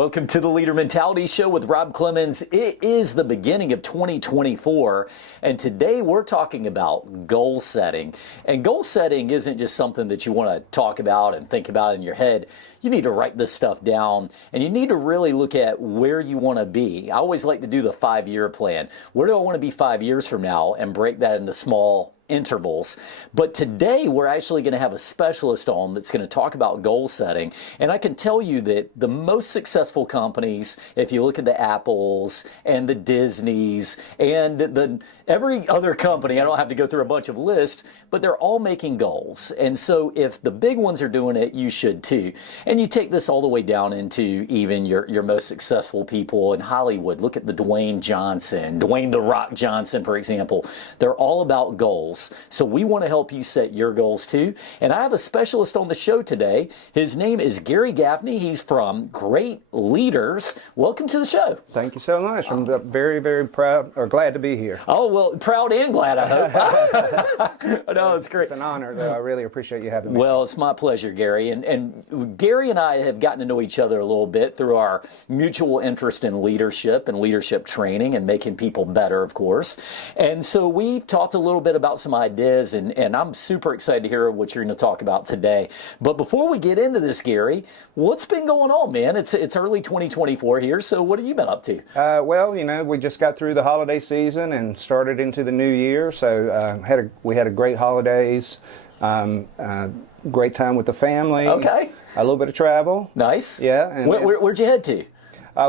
Welcome to the Leader Mentality Show with Rob Clemens. It is the beginning of 2024, and today we're talking about goal setting. And goal setting isn't just something that you want to talk about and think about in your head. You need to write this stuff down, and you need to really look at where you want to be. I always like to do the 5-year plan. Where do I want to be 5 years from now, and break that into small intervals. But today we're actually going to have a specialist on that's going to talk about goal setting. And I can tell you that the most successful companies, if you look at the Apples and the Disneys and every other company, I don't have to go through a bunch of lists, but they're all making goals. And so if the big ones are doing it, you should too. And you take this all the way down into even your most successful people in Hollywood. Look at the Dwayne The Rock Johnson, for example. They're all about goals. So we want to help you set your goals too. And I have a specialist on the show today. His name is Gary Gaffney. He's from GR8 Leaders. Welcome to the show. Thank you so much. I'm very, very proud or glad to be here. Oh, well, proud and glad, I hope. No, it's great. It's an honor, though. I really appreciate you having me. Well, it's my pleasure, Gary. And Gary and I have gotten to know each other a little bit through our mutual interest in leadership and leadership training and making people better, of course. And so we've talked a little bit about some ideas, and I'm super excited to hear what you're going to talk about today. But before we get into this, Gary, what's been going on, man? It's early 2024 here, so what have you been up to? Well, you know, we just got through the holiday season and started into the new year, so we had a great holidays, great time with the family. Okay. A little bit of travel. Nice. Yeah. And where'd you head to?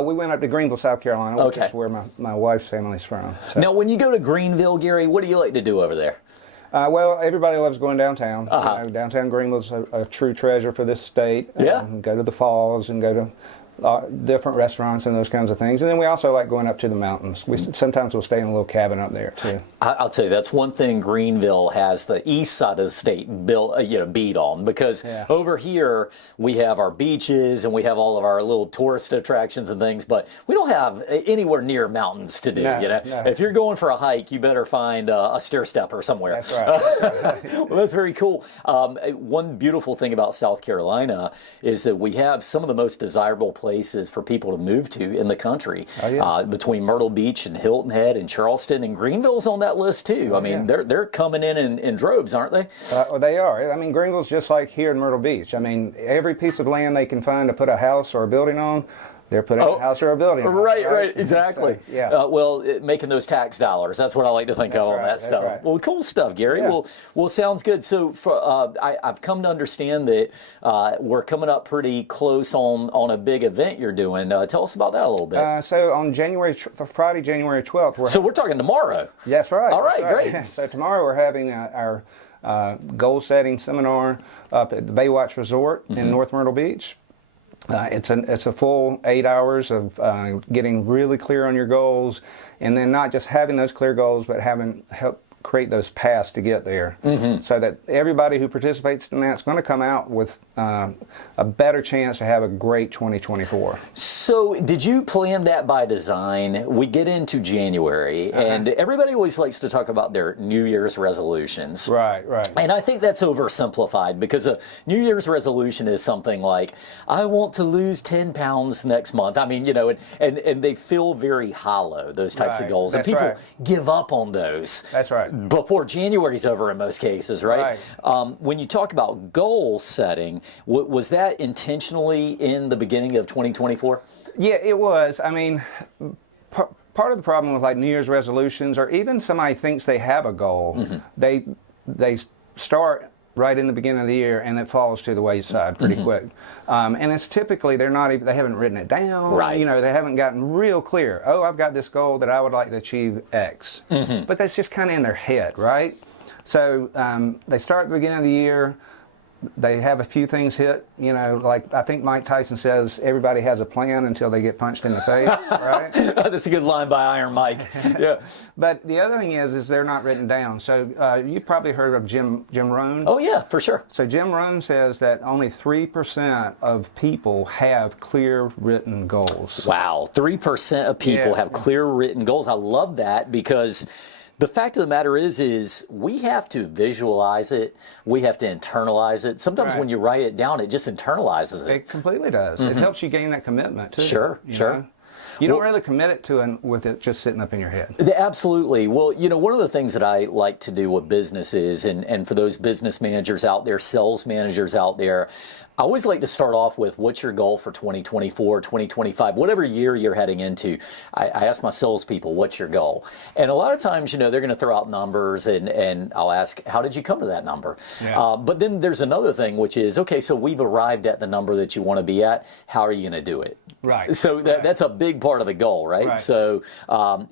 We went up to Greenville, South Carolina, which is where my wife's family's from. So. Now, when you go to Greenville, Gary, what do you like to do over there? Well, everybody loves going downtown. You know, downtown Greenville's a true treasure for this state. Yeah. Go to the falls and go to different restaurants and those kinds of things. And then we also like going up to the mountains. Sometimes we'll stay in a little cabin up there too. I'll tell you, that's one thing Greenville has the east side of the state built, beat on, because over here we have our beaches and we have all of our little tourist attractions and things, but we don't have anywhere near mountains to do. No. If you're going for a hike, you better find a stair stepper somewhere. That's right. Well, that's very cool. One beautiful thing about South Carolina is that we have some of the most desirable places for people to move to in the country. Between Myrtle Beach and Hilton Head and Charleston, and Greenville's on that list too. I mean, they're coming in droves, aren't they? Well, they are. I mean, Greenville's just like here in Myrtle Beach. I mean, every piece of land they can find to put a house or a building on, they're putting a house or a building on. Right, exactly. So, making those tax dollars, that's what I like to think of on that stuff. Right. Well, cool stuff, Gary. Yeah. Well, sounds good. So I've come to understand that we're coming up pretty close on a big event you're doing. Tell us about that a little bit. So on Friday, January 12th. We're talking tomorrow. That's right. All right, great. So tomorrow we're having our goal setting seminar up at the Baywatch Resort in North Myrtle Beach. It's a full 8 hours of getting really clear on your goals, and then not just having those clear goals, but help create those paths to get there, so that everybody who participates in that's going to come out with a better chance to have a great 2024. So did you plan that by design? We get into January, and everybody always likes to talk about their New Year's resolutions. Right. And I think that's oversimplified, because a New Year's resolution is something like, I want to lose 10 pounds next month. I mean, and they feel very hollow, those types of goals. And people give up on those. That's right. Before January's over in most cases, right? When you talk about goal setting, was that intentionally in the beginning of 2024? Yeah, it was. I mean, part of the problem with like New Year's resolutions, or even somebody thinks they have a goal, they start right in the beginning of the year and it falls to the wayside pretty quick. And it's typically they haven't written it down. Right. They haven't gotten real clear. Oh, I've got this goal that I would like to achieve X. But that's just kind of in their head, right? So they start at the beginning of the year. They have a few things hit, like I think Mike Tyson says, everybody has a plan until they get punched in the face, right? That's a good line by Iron Mike. Yeah. But the other thing is they're not written down. So you've probably heard of Jim Rohn. Oh yeah, for sure. So Jim Rohn says that only 3% of people have clear written goals. Wow, 3% of people have clear written goals. I love that, because The fact of the matter is we have to visualize it. We have to internalize it. Sometimes when you write it down, it just internalizes it. It completely does. It helps you gain that commitment too. Sure. Know? You don't really commit it to it with it just sitting up in your head. Absolutely. Well, one of the things that I like to do with businesses, and for those business managers out there, sales managers out there, I always like to start off with, what's your goal for 2024, 2025, whatever year you're heading into. I ask my salespeople, what's your goal? And a lot of times, they're going to throw out numbers, and I'll ask, how did you come to that number? Yeah. But then there's another thing, which is, okay, so we've arrived at the number that you want to be at. How are you going to do it? Right. So that's a big part of the goal, right? So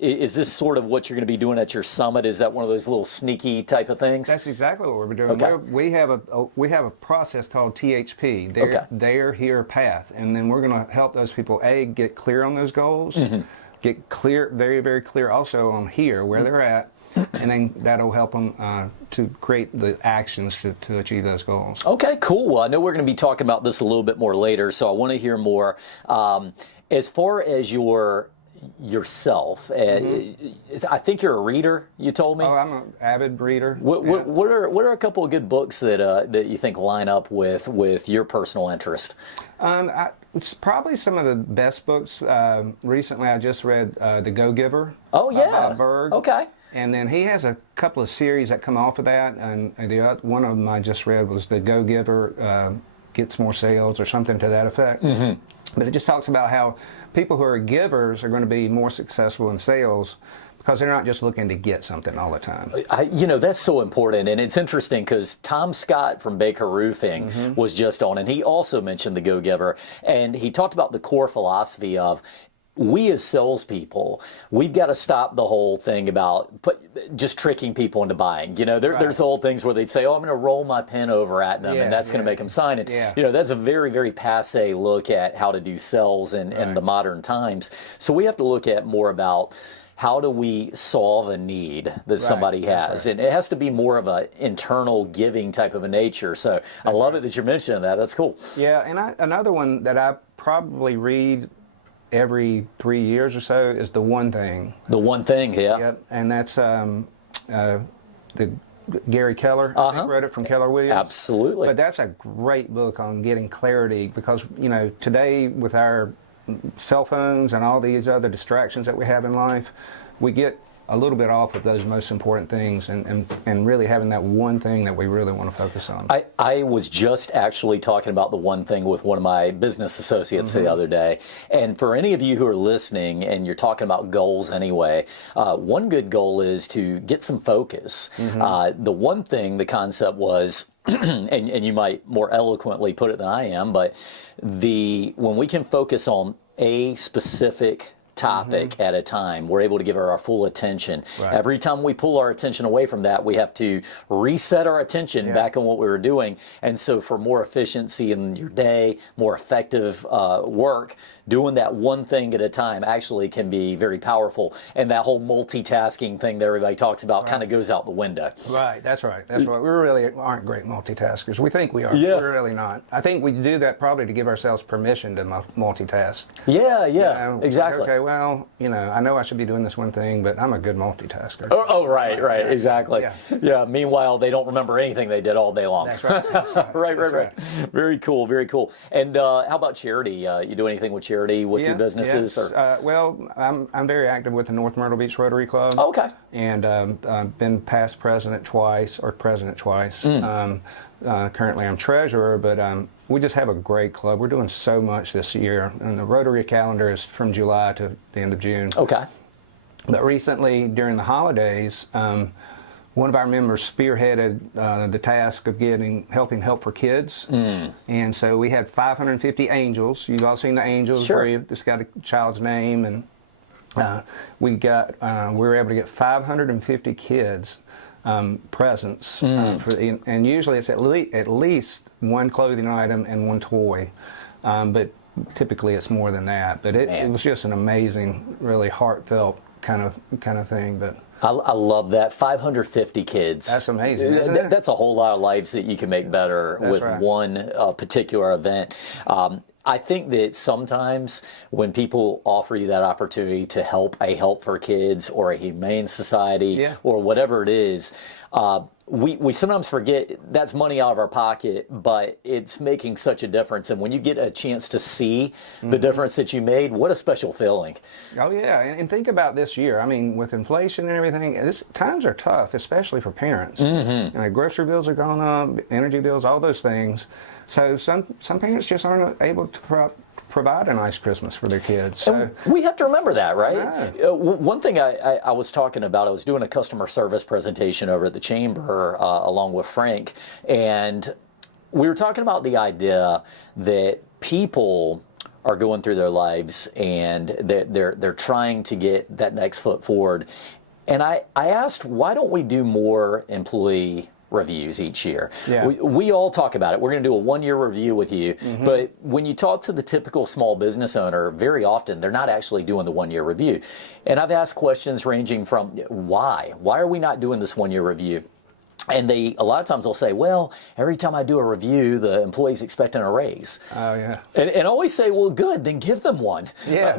is this sort of what you're going to be doing at your summit? Is that one of those little sneaky type of things? That's exactly what we're doing. Okay. We have a process called THP. There, here, path, and then we're going to help those people get clear on those goals, get clear, very, very clear also on here where they're at, and then that'll help them to create the actions to achieve those goals. Okay, cool. Well, I know we're going to be talking about this a little bit more later, so I want to hear more. As far as yourself, I think you're a reader, you told me. Oh, I'm an avid reader. What are a couple of good books that you think line up with your personal interest? It's probably some of the best books. Recently, I just read The Go-Giver. Oh, yeah. By Berg. Okay. And then he has a couple of series that come off of that, and one of them I just read was The Go-Giver Gets More Sales, or something to that effect. But it just talks about how people who are givers are going to be more successful in sales because they're not just looking to get something all the time. That's so important. And it's interesting because Tom Scott from Baker Roofing was just on, and he also mentioned the Go-Giver. And he talked about the core philosophy of, we as salespeople, we've got to stop the whole thing about just tricking people into buying. There's the old things where they'd say, oh, I'm going to roll my pen over at them, and that's going to make them sign it. That's a very, very passe look at how to do sales in the modern times. So we have to look at more about, how do we solve a need that somebody has? And it has to be more of an internal giving type of a nature. So I love it that you're mentioning that. That's cool. Yeah, and another one that I probably read every 3 years or so is The One Thing. The One Thing, yeah. Yep, and that's the Gary Keller. I think wrote it from Keller Williams. Absolutely. But that's a great book on getting clarity because, today with our cell phones and all these other distractions that we have in life, we get a little bit off of those most important things and really having that one thing that we really want to focus on. I was just actually talking about the one thing with one of my business associates the other day. And for any of you who are listening and you're talking about goals anyway, one good goal is to get some focus. The one thing, the concept was, and you might more eloquently put it than I am, but when we can focus on a specific topic at a time, we're able to give our full attention. Every time we pull our attention away from that, we have to reset our attention back on what we were doing. And so for more efficiency in your day, more effective work, doing that one thing at a time actually can be very powerful. And that whole multitasking thing that everybody talks about kind of goes out the window. Right, that's right. That's right. We really aren't great multitaskers. We think we are. We're really not. I think we do that probably to give ourselves permission to multitask. Exactly. Okay, well, I know I should be doing this one thing, but I'm a good multitasker. Right, exactly. Yeah. Meanwhile, they don't remember anything they did all day long. That's right. Right. Very cool, very cool. And how about charity? You do anything with charity with your businesses? Yes. Well, I'm very active with the North Myrtle Beach Rotary Club. Oh, okay. And I've been past president twice. Currently, I'm treasurer, but we just have a great club. We're doing so much this year, and the Rotary calendar is from July to the end of June. Okay. But recently, during the holidays, one of our members spearheaded the task of helping help for kids. And so we had 550 angels. You've all seen the angels where it's got a child's name, and we were able to get 550 kids presents, and usually it's at least one clothing item and one toy, but typically it's more than that. But it was just an amazing, really heartfelt kind of thing. But I love that. 550 kids. That's amazing, isn't it? That's a whole lot of lives that you can make better with one particular event. I think that sometimes when people offer you that opportunity to help for kids or a humane society or whatever it is, we sometimes forget that's money out of our pocket, but it's making such a difference. And when you get a chance to see the difference that you made, what a special feeling. Oh, yeah. And think about this year. I mean, with inflation and everything, times are tough, especially for parents. Grocery bills are going up, energy bills, all those things. So some parents just aren't able to provide a nice Christmas for their kids. So we have to remember that, right? One thing I was talking about, I was doing a customer service presentation over at the Chamber along with Frank, and we were talking about the idea that people are going through their lives and they're trying to get that next foot forward. And I asked, why don't we do more employee reviews each year? We all talk about it. We're going to do a 1-year review with you, but when you talk to the typical small business owner, very often they're not actually doing the 1-year review. And I've asked questions ranging from why are we not doing this 1-year review? And a lot of times they'll say, well, every time I do a review, the employee's expecting a raise. Oh, yeah. And I always say, well, good, then give them one.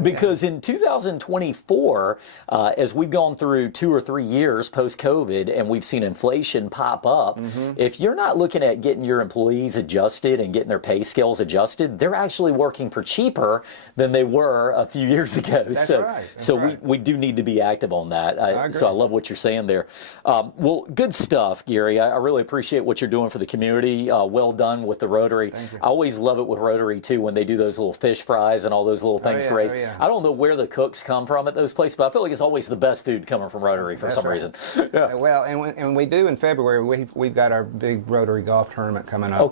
Because in 2024, as we've gone through 2 or 3 years post-COVID and we've seen inflation pop up, if you're not looking at getting your employees adjusted and getting their pay scales adjusted, they're actually working for cheaper than they were a few years ago. That's right. We do need to be active on that. So I love what you're saying there. Well, good stuff, Gary. I really appreciate what you're doing for the community. Well done with the Rotary. I always love it with Rotary, too, when they do those little fish fries and all those little things to raise. I don't know where the cooks come from at those places, but I feel like it's always the best food coming from Rotary for some reason. Well, and we do in February, we've got our big Rotary golf tournament coming up.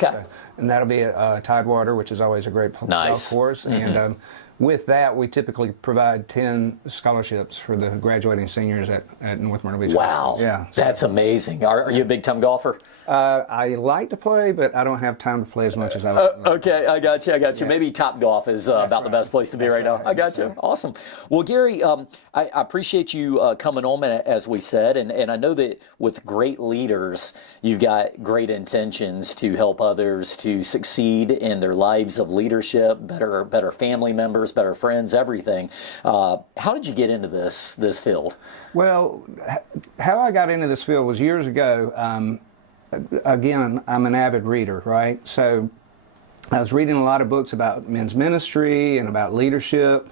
And that'll be at Tidewater, which is always a great golf course. And with that, we typically provide 10 scholarships for the graduating seniors at North Myrtle Beach. Wow. That's amazing. Are you a big-time golfer? I like to play, but I don't have time to play as much as I like. Okay, I got you. Maybe Top Golf is about the best place to be right now. I got you. Awesome. Well, Gary, I appreciate you coming on, as we said, and I know that with great leaders, you've got great intentions to help others to succeed in their lives of leadership, better family members, better friends, everything. How did you get into this field? Well, how I got into this field was years ago. Again, I'm an avid reader, right? So I was reading a lot of books about men's ministry and about leadership,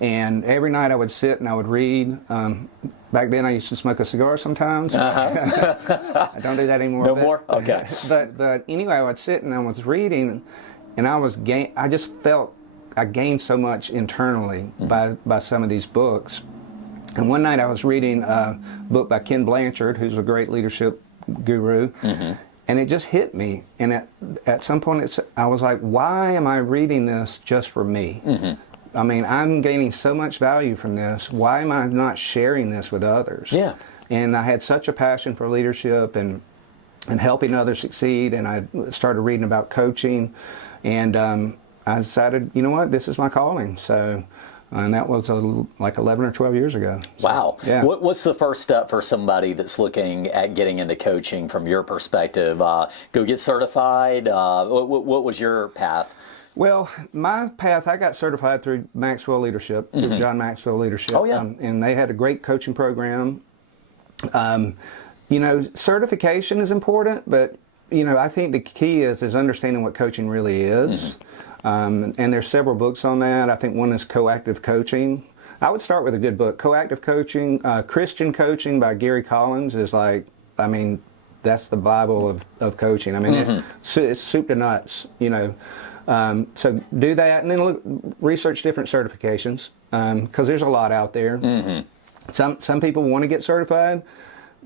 and every night I would sit and I would read. Back then I used to smoke a cigar sometimes. I don't do that anymore. No more? Okay. But anyway, I would sit and I was reading, and I just felt I gained so much internally by some of these books. And one night I was reading a book by Ken Blanchard, who's a great leadership guru, and it just hit me. And at some point I was like, why am I reading this just for me? I mean, I'm gaining so much value from this. Why am I not sharing this with others? And I had such a passion for leadership and helping others succeed, and I started reading about coaching, and I decided, you know what, this is my calling. So and that was like 11 or 12 years ago. So, wow. What's the first step for somebody that's looking at getting into coaching from your perspective? Go get certified? What was your path? Well, my path, I got certified through Maxwell Leadership, through John Maxwell Leadership. And they had a great coaching program. Certification is important, but, I think the key is understanding what coaching really is. And there's several books on that. I think one is Coactive Coaching. I would start with a good book. Coactive Coaching, Christian Coaching by Gary Collins is that's the Bible of coaching. I mean, it's soup to nuts, So do that, and then research different certifications, because there's a lot out there. Some people want to get certified,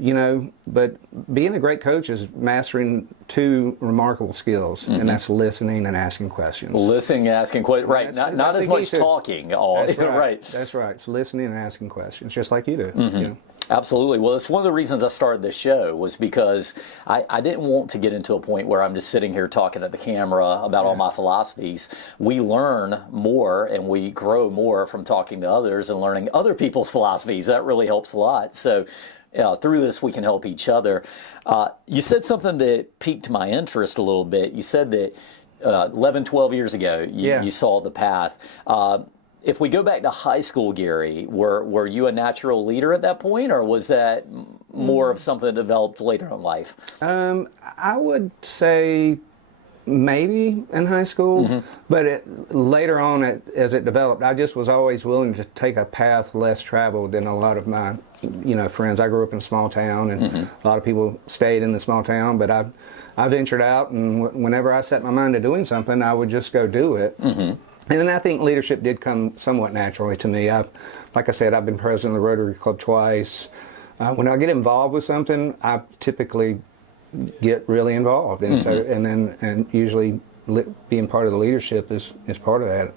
but being a great coach is mastering 2 remarkable skills, and that's listening and asking questions. Listening and asking questions, right? Not as much talking. Right. That's right. It's listening and asking questions, just like you do. Absolutely. Well, it's one of the reasons I started this show was because I didn't want to get into a point where I'm just sitting here talking at the camera about all my philosophies. We learn more and we grow more from talking to others and learning other people's philosophies. That really helps a lot. So through this, we can help each other. You said something that piqued my interest a little bit. You said that 11, 12 years ago, you saw the path. If we go back to high school, Gary, were you a natural leader at that point, or was that more of something that developed later in life? I would say maybe in high school, but later on as it developed, I just was always willing to take a path less traveled than a lot of my friends. I grew up in a small town, and a lot of people stayed in the small town, but I ventured out, and whenever I set my mind to doing something, I would just go do it. And then I think leadership did come somewhat naturally to me. Like I said, I've been president of the Rotary Club twice. When I get involved with something, I typically get really involved, and so and usually being part of the leadership is part of that,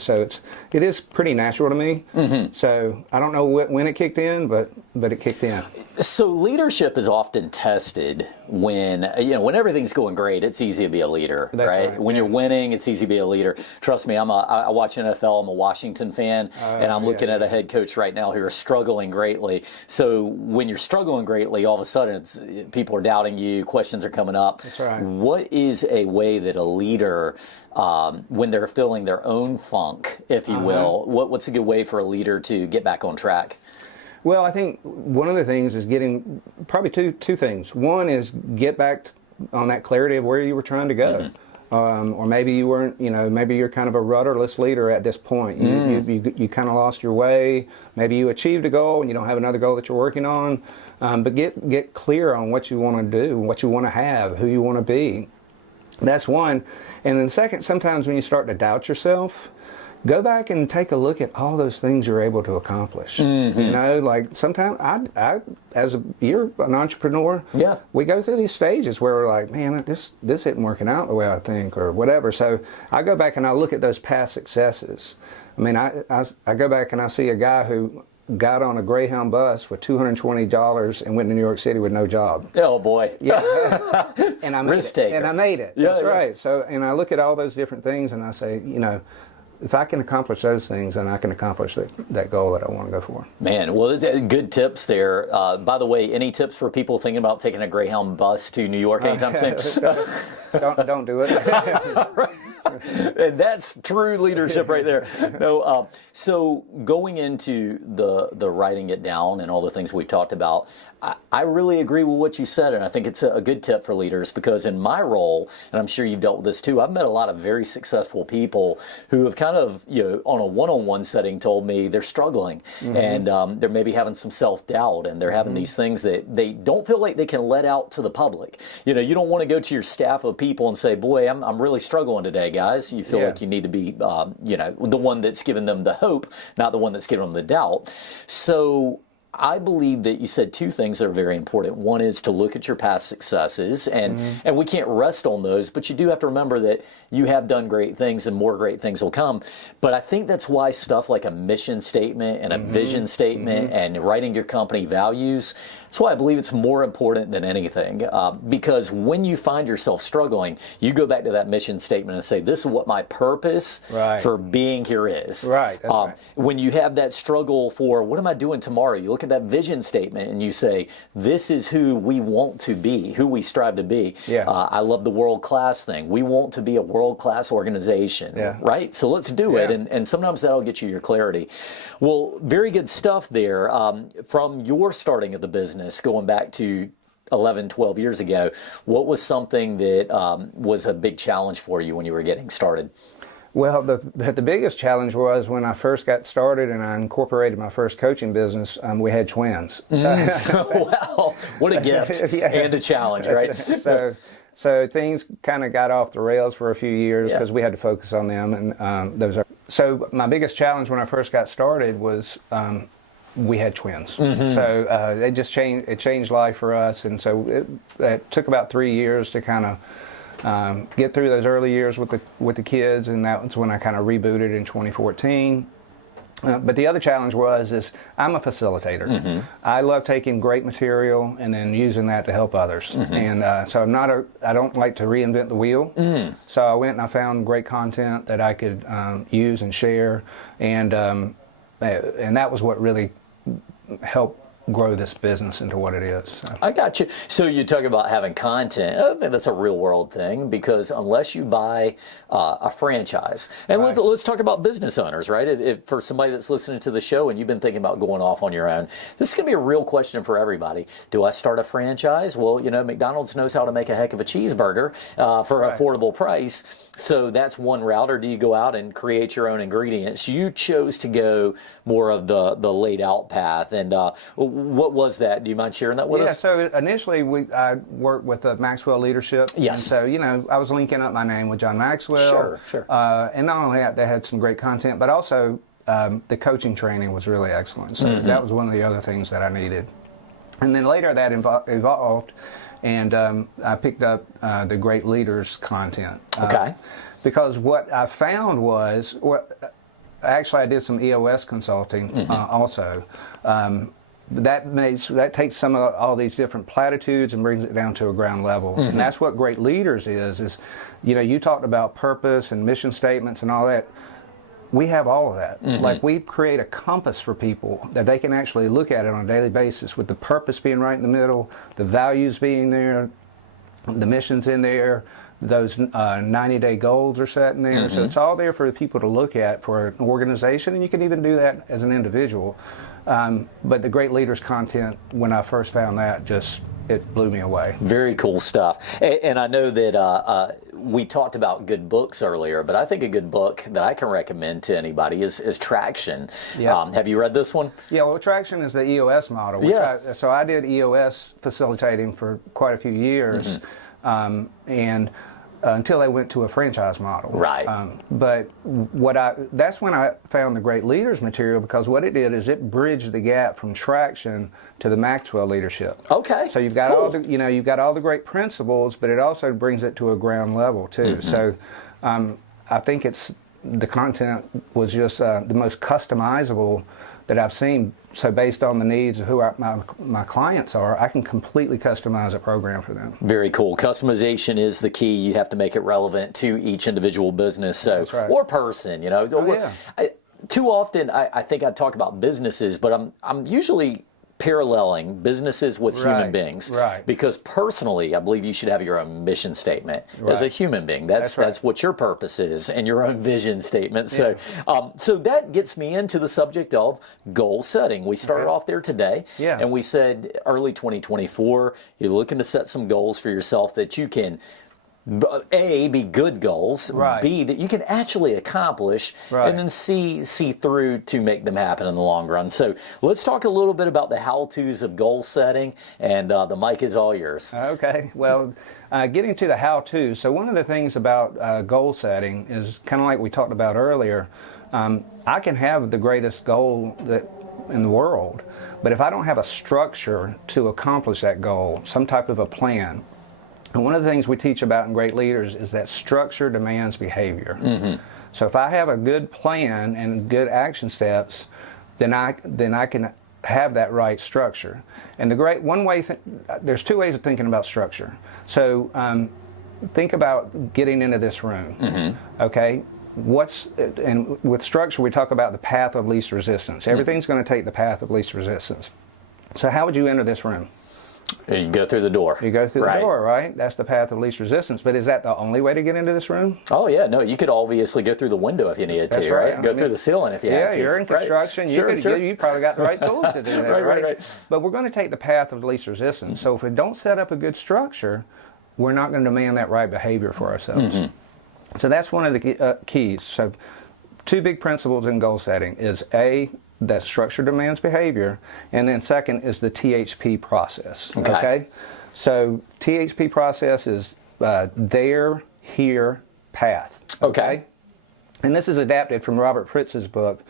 So it is pretty natural to me. So I don't know when it kicked in, but it kicked in. So leadership is often tested when everything's going great. It's easy to be a leader, right? When you're winning, it's easy to be a leader. Trust me, I watch NFL. I'm a Washington fan, and I'm looking at a head coach right now who are struggling greatly. So when you're struggling greatly, all of a sudden people are doubting you. Questions are coming up. That's right. What is a way that a leader, when they're feeling their own funk, if you will, what's a good way for a leader to get back on track? Well, I think one of the things is getting probably two things. One is get back on that clarity of where you were trying to go. Or maybe you weren't, maybe you're kind of a rudderless leader at this point. You kind of lost your way. Maybe you achieved a goal and you don't have another goal that you're working on. But get clear on what you want to do, what you want to have, who you want to be. That's one. And then second, sometimes when you start to doubt yourself, go back and take a look at all those things you're able to accomplish. Like sometimes you're an entrepreneur. Yeah. We go through these stages where we're like, man, this isn't working out the way I think, or whatever. So I go back and I look at those past successes. I mean, I go back and I see a guy who got on a Greyhound bus with $220 and went to New York City with no job. Oh boy. Yeah. And I made Risk taker. And I made it. Yeah, That's right. So, and I look at all those different things and I say, if I can accomplish those things, then I can accomplish that goal that I want to go for. Man, well, good tips there. By the way, any tips for people thinking about taking a Greyhound bus to New York anytime soon? Don't do it. And that's true leadership right there. No, so going into the writing it down and all the things we talked about, I really agree with what you said, and I think it's a good tip for leaders, because in my role, and I'm sure you've dealt with this too, I've met a lot of very successful people who have kind of, on a one-on-one setting told me they're struggling, and they're maybe having some self-doubt, and they're having these things that they don't feel like they can let out to the public. You don't want to go to your staff of people and say, boy, I'm really struggling today, guys. You feel like you need to be, the one that's giving them the hope, not the one that's giving them the doubt. So I believe that you said two things that are very important. One is to look at your past successes, and we can't rest on those, but you do have to remember that you have done great things and more great things will come. But I think that's why stuff like a mission statement and a vision statement and writing your company values, that's why I believe it's more important than anything, because when you find yourself struggling, you go back to that mission statement and say, this is what my purpose for being here is. Right. That's right. When you have that struggle for what am I doing tomorrow, you look at that vision statement and you say, this is who we want to be, who we strive to be. Yeah. I love the world-class thing. We want to be a world-class organization, right? So let's do it, and sometimes that'll get you your clarity. Well, very good stuff there. From your starting of the business, going back to 11, 12 years ago, what was something that was a big challenge for you when you were getting started? Well, the biggest challenge was when I first got started and I incorporated my first coaching business, we had twins. Wow, what a gift and a challenge, right? So things kind of got off the rails for a few years because we had to focus on them. And so my biggest challenge when I first got started was we had twins. So it just changed life for us. And so it took about 3 years to kind of get through those early years with the kids, and that was when I kind of rebooted in 2014. But the other challenge is I'm a facilitator. I love taking great material and then using that to help others. And so I don't like to reinvent the wheel. So I went and I found great content that I could use and share, and that was what really helped grow this business into what it is. So. I got you. So you talk about having content. I think that's a real world thing, because unless you buy a franchise, and Right. let's talk about business owners, right? For somebody that's listening to the show and you've been thinking about going off on your own, this is going to be a real question for everybody. Do I start a franchise? Well, McDonald's knows how to make a heck of a cheeseburger for an affordable price. So that's one route. Or do you go out and create your own ingredients? You chose to go more of the laid out path. And what was that? Do you mind sharing that with us? Yeah, so initially I worked with Maxwell Leadership. Yes. And so, I was linking up my name with John Maxwell. Sure. And not only that, they had some great content, but also the coaching training was really excellent. So that was one of the other things that I needed. And then later that evolved, and I picked up the Great Leaders content. Okay. Because what I found was, actually I did some EOS consulting also. That takes some of all these different platitudes and brings it down to a ground level. And that's what Great Leaders is, you talked about purpose and mission statements and all that. We have all of that. Like, we create a compass for people that they can actually look at it on a daily basis, with the purpose being right in the middle, the values being there, the missions in there, those 90-day goals are set in there. So it's all there for the people to look at for an organization, and you can even do that as an individual. But the Great Leaders content, when I first found that, it blew me away. Very cool stuff. And I know that we talked about good books earlier, but I think a good book that I can recommend to anybody is Traction. Yeah. Have you read this one? Yeah, well, Traction is the EOS model. Which so I did EOS facilitating for quite a few years, and until they went to a franchise model. Right. But that's when I found the Great Leaders material, because what it did is it bridged the gap from Traction to the Maxwell leadership. Okay. So you've got all the you've got all the great principles, but it also brings it to a ground level too. So I think the content was just the most customizable that I've seen. So based on the needs of who my clients are, I can completely customize a program for them. Very cool. Customization is the key. You have to make it relevant to each individual business, That's right. or person. Too often, I think I talk about businesses, but I'm usually paralleling businesses with human beings. Right. Because personally, I believe you should have your own mission statement as a human being. That's what your purpose is, and your own vision statement. So, so that gets me into the subject of goal setting. We started off there today, and we said early 2024, you're looking to set some goals for yourself that you can A, be good goals, B, that you can actually accomplish, and then C, see through to make them happen in the long run. So let's talk a little bit about the how-tos of goal setting, and the mic is all yours. Okay, well, getting to the how-to, so one of the things about goal setting is kind of like we talked about earlier. I can have the greatest goal in the world, but if I don't have a structure to accomplish that goal, some type of a plan. And one of the things we teach about in Great Leaders is that structure demands behavior. So if I have a good plan and good action steps, then I can have that right structure. And there's two ways of thinking about structure. So think about getting into this room. Okay, and with structure we talk about the path of least resistance. Everything's going to take the path of least resistance. So how would you enter this room? You go through the door. You go through the door, right? That's the path of least resistance. But is that the only way to get into this room? Oh, yeah. No, you could obviously go through the window if you needed to, right? Go through the ceiling if you had to. Yeah, you're in construction. You probably got the right tools to do that, right? But we're going to take the path of least resistance. So if we don't set up a good structure, we're not going to demand that right behavior for ourselves. So that's one of the keys. So two big principles in goal setting is A, that structure demands behavior, and then second is the THP process. Okay? So THP process is there, here, path. Okay? And this is adapted from Robert Fritz's book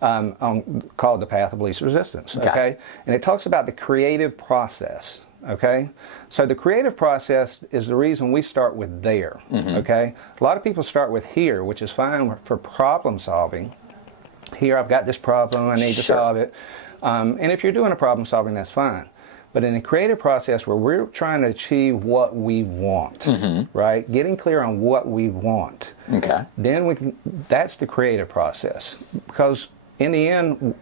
called The Path of Least Resistance. Okay? And it talks about the creative process. Okay, so the creative process is the reason we start with there. Okay, a lot of people start with here, which is fine for problem solving. Here, I've got this problem, I need to solve it. And if you're doing a problem solving, that's fine. But in the creative process where we're trying to achieve what we want, right? Getting clear on what we want. Then that's the creative process. Because in the end,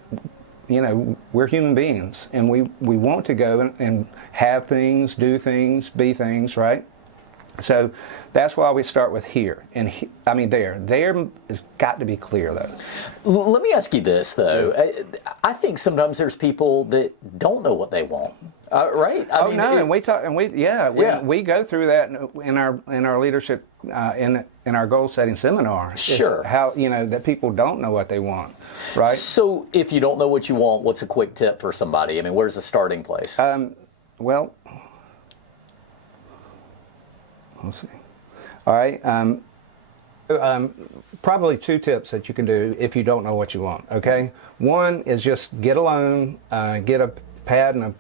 we're human beings, and we want to go and have things, do things, be things, right? So that's why we start with here, and there. There has got to be clear, though. Let me ask you this, though. I think sometimes there's people that don't know what they want, right? We go through that in our leadership in our goal setting seminar. Sure. How that people don't know what they want, right? So if you don't know what you want, what's a quick tip for somebody? I mean, where's the starting place? Well, let's see. All right. Probably 2 tips that you can do if you don't know what you want. Okay. One is just get alone, get a pad and a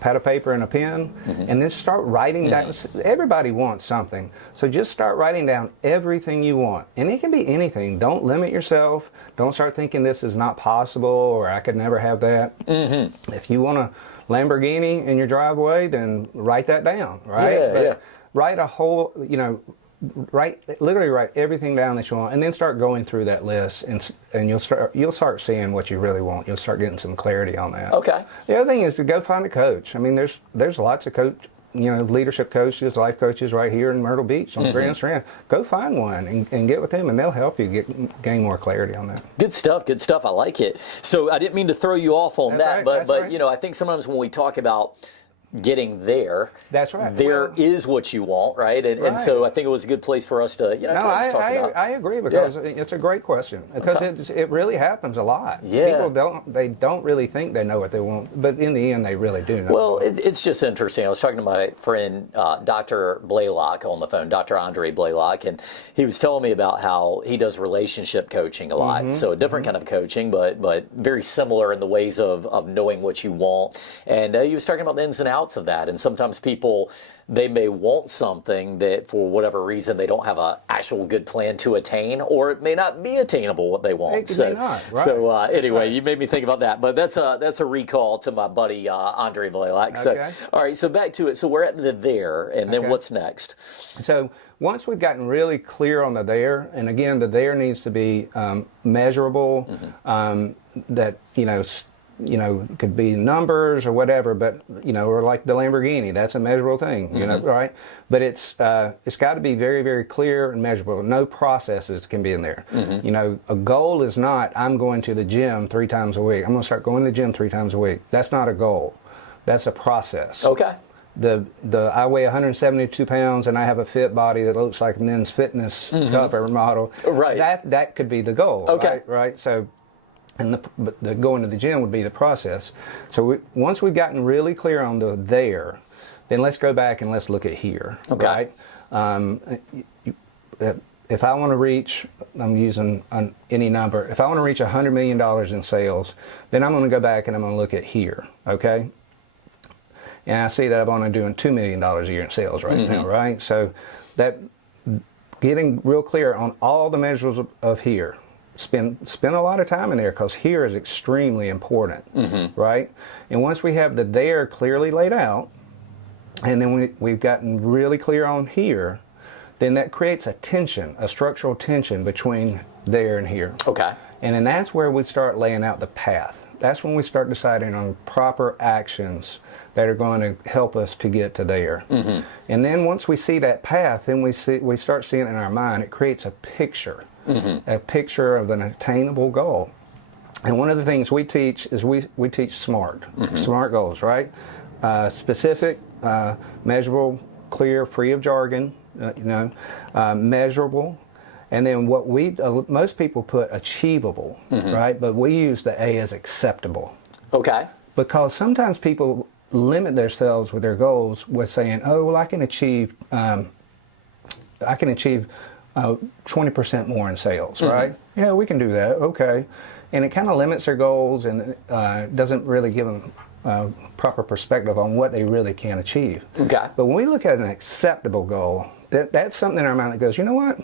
pad of paper and a pen, and then start writing down. Everybody wants something, so just start writing down everything you want, and it can be anything. Don't limit yourself. Don't start thinking this is not possible or I could never have that. If you want a Lamborghini in your driveway, then write that down. Right. Write a whole, literally write everything down that you want, and then start going through that list, and you'll start seeing what you really want. You'll start getting some clarity on that. Okay. The other thing is to go find a coach. I mean, there's lots of leadership coaches, life coaches right here in Myrtle Beach on the Grand Strand. Go find one and get with them, and they'll help you gain more clarity on that. Good stuff. Good stuff. I like it. So I didn't mean to throw you off on that, but I think sometimes when we talk about getting there, that's right. There is what you want, right? And so I think it was a good place for us to, talk about. I agree, because it's a great question, because it really happens a lot. People don't really think they know what they want, but in the end, they really do know. Well, it's just interesting. I was talking to my friend Dr. Blaylock on the phone, Dr. Andre Blaylock, and he was telling me about how he does relationship coaching a lot. So a different kind of coaching, but very similar in the ways of knowing what you want. And he was talking about the ins and outs of that, and sometimes people, they may want something that for whatever reason they don't have a actual good plan to attain, or it may not be attainable what they want. Anyway, you made me think about that, but that's a recall to my buddy Andre Blaylock. So all right, so back to it. So we're at the there, and then what's next? So once we've gotten really clear on the there, and again, the there needs to be measurable, that could be numbers or whatever, but or like the Lamborghini, that's a measurable thing, right? But it's got to be very, very clear and measurable. No processes can be in there. A goal is not, I'm going to the gym 3 times a week. I'm going to start going to the gym 3 times a week. That's not a goal. That's a process. Okay. I weigh 172 pounds and I have a fit body that looks like a men's fitness cover model. Right. That could be the goal. Okay. Right. So. But the going to the gym would be the process. So once we've gotten really clear on the there, then let's go back and let's look at here. Okay. Right? If I want to reach, I'm using any number, if I want to reach $100 million in sales, then I'm going to go back and I'm going to look at here. Okay. And I see that I'm only doing $2 million a year in sales right now. Right. So that getting real clear on all the measures of here. Spend a lot of time in there, because here is extremely important, right? And once we have the there clearly laid out, and then we've gotten really clear on here, then that creates a tension, a structural tension between there and here. Okay. And then that's where we start laying out the path. That's when we start deciding on proper actions that are going to help us to get to there. And then once we see that path, then we start seeing it in our mind. It creates a picture. A picture of an attainable goal. And one of the things we teach is we teach SMART, SMART goals, right? Specific, measurable, clear, free of jargon, measurable, and then what most people put achievable, right? But we use the A as acceptable. Okay. Because sometimes people limit themselves with their goals with saying, oh, well, I can achieve 20% more in sales, right? Yeah, we can do that. Okay. And it kind of limits their goals, and doesn't really give them proper perspective on what they really can achieve. Okay. But when we look at an acceptable goal, that's something in our mind that goes, you know what?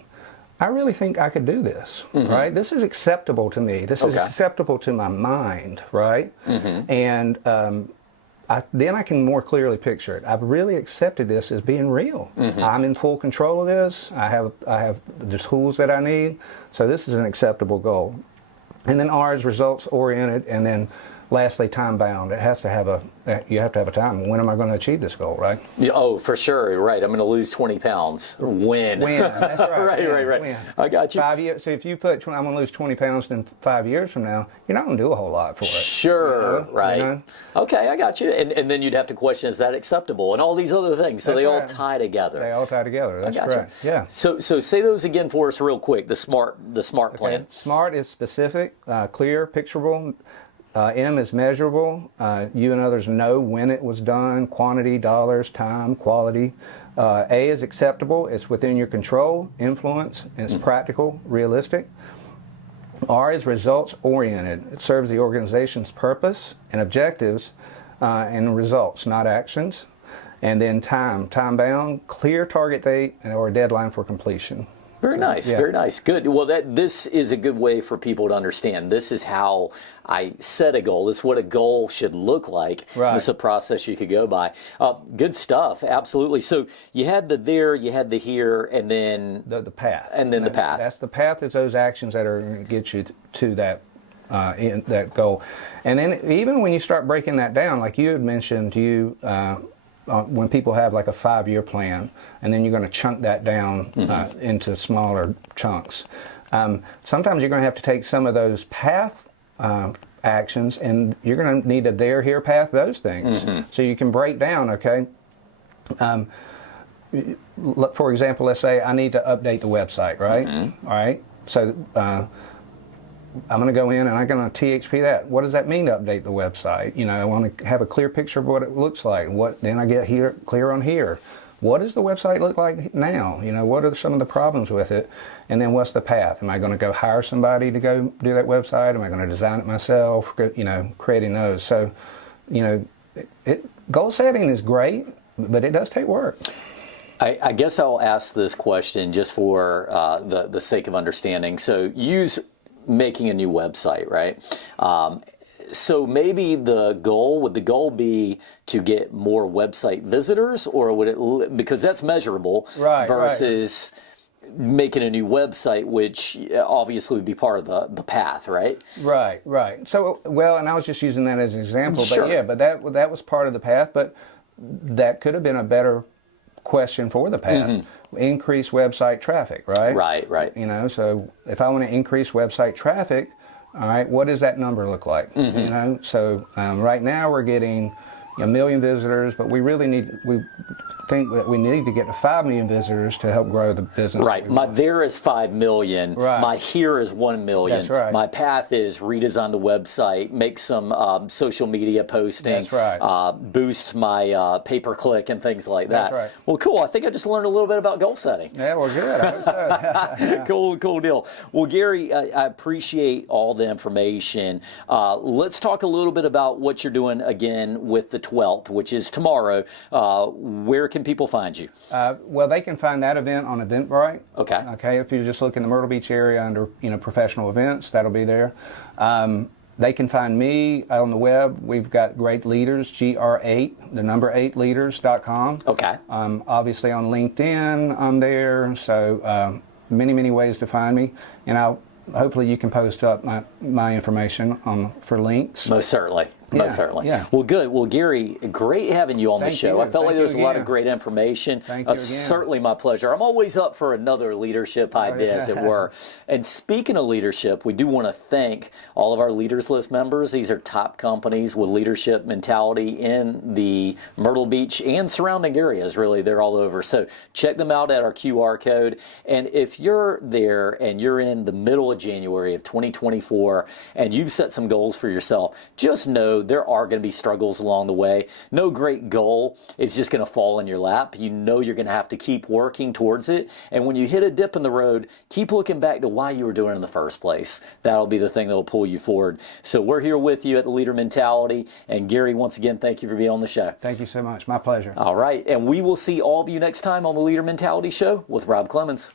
I really think I could do this, right? This is acceptable to me. This is acceptable to my mind, right? And then I can more clearly picture it. I've really accepted this as being real. I'm in full control of this. I have the tools that I need. So this is an acceptable goal. And then R is results oriented, and then lastly, time bound. It has to have you have to have a time. When am I going to achieve this goal, right? Yeah, oh, for sure. Right. I'm going to lose 20 pounds. When? That's right. right. When. I got you. 5 years. So if you put, I'm going to lose 20 pounds in 5 years from now, you're not going to do a whole lot for it. Sure. Right. Okay, I got you. And then you'd have to question, is that acceptable? And all these other things. So they all tie together. They all tie together. That's correct. Yeah. So say those again for us real quick. The SMART plan. SMART is specific, clear, picturable. M is measurable. You and others know when it was done, quantity, dollars, time, quality. A is acceptable. It's within your control, influence, and it's practical, realistic. R is results oriented. It serves the organization's purpose and objectives and results, not actions. And then time bound, clear target date or a deadline for completion. Very nice, very nice. Good. Well, this is a good way for people to understand. This is how I set a goal. This is what a goal should look like. Right. This is a process you could go by. Good stuff. Absolutely. So you had the there, you had the here, and then the path. And then the path. That's the path. Is those actions that are going to get you to that that goal. And then even when you start breaking that down, like you had mentioned, when people have like a 5-year plan, and then you're going to chunk that down into smaller chunks. Sometimes you're going to have to take some of those path actions, and you're going to need a there, here path, those things. So you can break down, okay, for example, let's say I need to update the website, right? All right, so I'm going to go in and I'm going to TXP that. What does that mean to update the website? I want to have a clear picture of what it looks like. Then I get clear on here. What does the website look like now? What are some of the problems with it? And then what's the path? Am I going to go hire somebody to go do that website? Am I going to design it myself? Creating those. So, goal setting is great, but it does take work. I guess I'll ask this question just for the sake of understanding. So use making a new website, right? So maybe would the goal be to get more website visitors, or would it, because that's measurable, versus making a new website, which obviously would be part of the path, right? Right. So, and I was just using that as an example, sure. but that was part of the path, but that could have been a better question for the path. Increase website traffic, right? Right. So if I want to increase website traffic, all right, what does that number look like? So right now we're getting 1 million visitors, but we think that we need to get to 5 million visitors to help grow the business. Right. My there is 5 million. Right. My here is 1 million. That's right. My path is redesign the website, make some social media posting. That's right. Boost my pay-per-click and things like that. That's right. Well, cool. I think I just learned a little bit about goal setting. Yeah, well, good. I hope so. Cool deal. Well, Gary, I appreciate all the information. Let's talk a little bit about what you're doing again with the 12th, which is tomorrow. Where can people find you? Well, they can find that event on Eventbrite. Okay. If you just look in the Myrtle Beach area under professional events, that'll be there. They can find me on the web. We've got great leaders, GR8, the number 8 leaders.com. Okay. Obviously on LinkedIn, I'm there. So many ways to find me, and hopefully you can post up my information for links. Most certainly. Most certainly. Yeah. Well, good. Well, Gary, great having you on the show. I felt like there was a lot of great information. Thank you again. Certainly my pleasure. I'm always up for another leadership idea, as it were. And speaking of leadership, we do want to thank all of our Leaders List members. These are top companies with leadership mentality in the Myrtle Beach and surrounding areas. Really, they're all over. So check them out at our QR code. And if you're there and you're in the middle of January of 2024 and you've set some goals for yourself, just know there are going to be struggles along the way. No great goal is just going to fall in your lap. You know you're going to have to keep working towards it. And when you hit a dip in the road, keep looking back to why you were doing it in the first place. That'll be the thing that will pull you forward. So we're here with you at the Leader Mentality. And Gary, once again, thank you for being on the show. Thank you so much. My pleasure. All right. And we will see all of you next time on the Leader Mentality Show with Rob Clemens.